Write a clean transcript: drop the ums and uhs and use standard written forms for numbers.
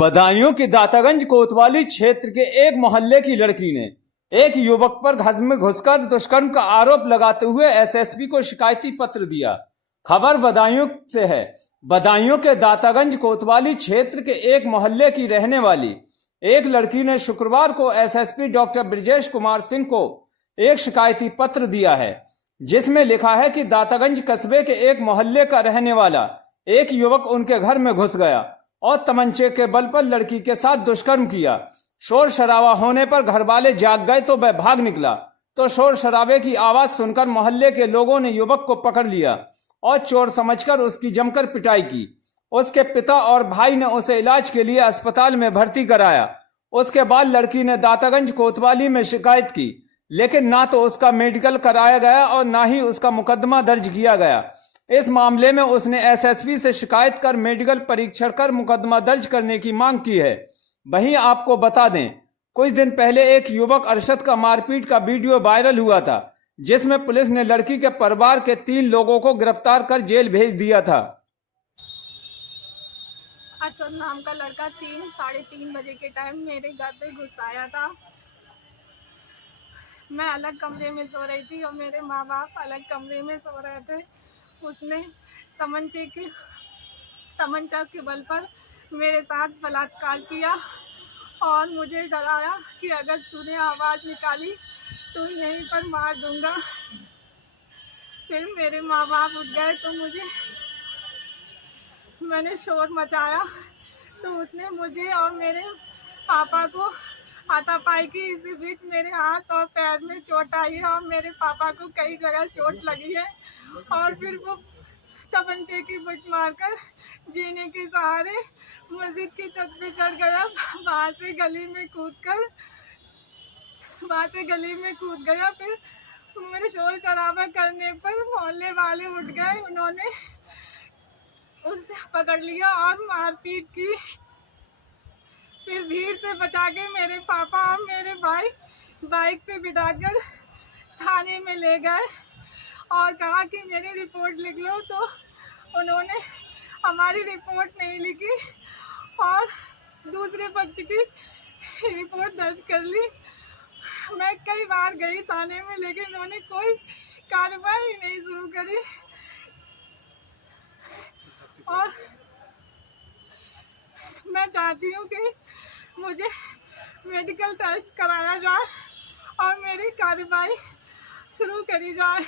बदायूं की दातागंज कोतवाली क्षेत्र के एक मोहल्ले की लड़की ने एक युवक पर घर में घुसकर दुष्कर्म का आरोप लगाते हुए एसएसपी को शिकायती पत्र दिया। खबर बदायूं से है। बदायूं के दातागंज कोतवाली क्षेत्र के एक मोहल्ले की रहने वाली एक लड़की ने शुक्रवार को एसएसपी डॉक्टर ब्रजेश कुमार सिंह को एक शिकायती पत्र दिया है, जिसमें लिखा है कि दातागंज कस्बे के एक मोहल्ले का रहने वाला एक युवक उनके घर में घुस गया और तमंचे के बल पर लड़की के साथ दुष्कर्म किया। शोर शराबा होने पर घर वाले जाग गए तो वह भाग निकला तो शोर शराबे की आवाज सुनकर मोहल्ले के लोगों ने युवक को पकड़ लिया और चोर समझकर उसकी जमकर पिटाई की। उसके पिता और भाई ने उसे इलाज के लिए अस्पताल में भर्ती कराया। उसके बाद लड़की ने दातागंज कोतवाली में शिकायत की, लेकिन ना तो उसका मेडिकल कराया गया और ना ही उसका मुकदमा दर्ज किया गया। इस मामले में उसने एसएसपी से शिकायत कर मेडिकल परीक्षण कर मुकदमा दर्ज करने की मांग की है। वहीं आपको बता दें, कुछ दिन पहले एक युवक अरशद का मारपीट का वीडियो वायरल हुआ था, जिसमें पुलिस ने लड़की के परिवार के 3 लोगों को गिरफ्तार कर जेल भेज दिया था। अरशद नाम का लड़का 3-3:30 बजे के टाइम मेरे घर पे घुस आया था। मैं अलग कमरे में सो रही थी और मेरे माँ बाप अलग कमरे में सो रहे थे। उसने तमंचा के बल पर मेरे साथ बलात्कार किया और मुझे डराया कि अगर तूने आवाज़ निकाली तो यहीं पर मार दूंगा। फिर मेरे माँ बाप उठ गए तो मैंने शोर मचाया तो उसने मुझे और मेरे पापा को हाथापाई की। इसी बीच मेरे हाथ और पैर में चोट आई है और मेरे पापा को कई जगह चोट लगी है। और फिर वो तमंचे की बट मारकर जीने के सहारे मस्जिद की छत पे चढ़ गया। वहाँ से गली में कूद गया। फिर मेरे शोर शराबा करने पर मोहल्ले वाले उठ गए। उन्होंने उसे पकड़ लिया और मारपीट की। फिर भीड़ से बचा के मेरे पापा और मेरे भाई बाइक पे बिठाकर थाने में ले गए और कहा कि मेरी रिपोर्ट लिख लो। तो उन्होंने हमारी रिपोर्ट नहीं लिखी और दूसरे पक्ष की रिपोर्ट दर्ज कर ली। मैं कई बार गई थाने में, लेकिन उन्होंने कोई कार्रवाई नहीं शुरू करी। और मैं चाहती हूँ कि मुझे मेडिकल टेस्ट कराया जाए और मेरी कार्रवाई शुरू करी जाए।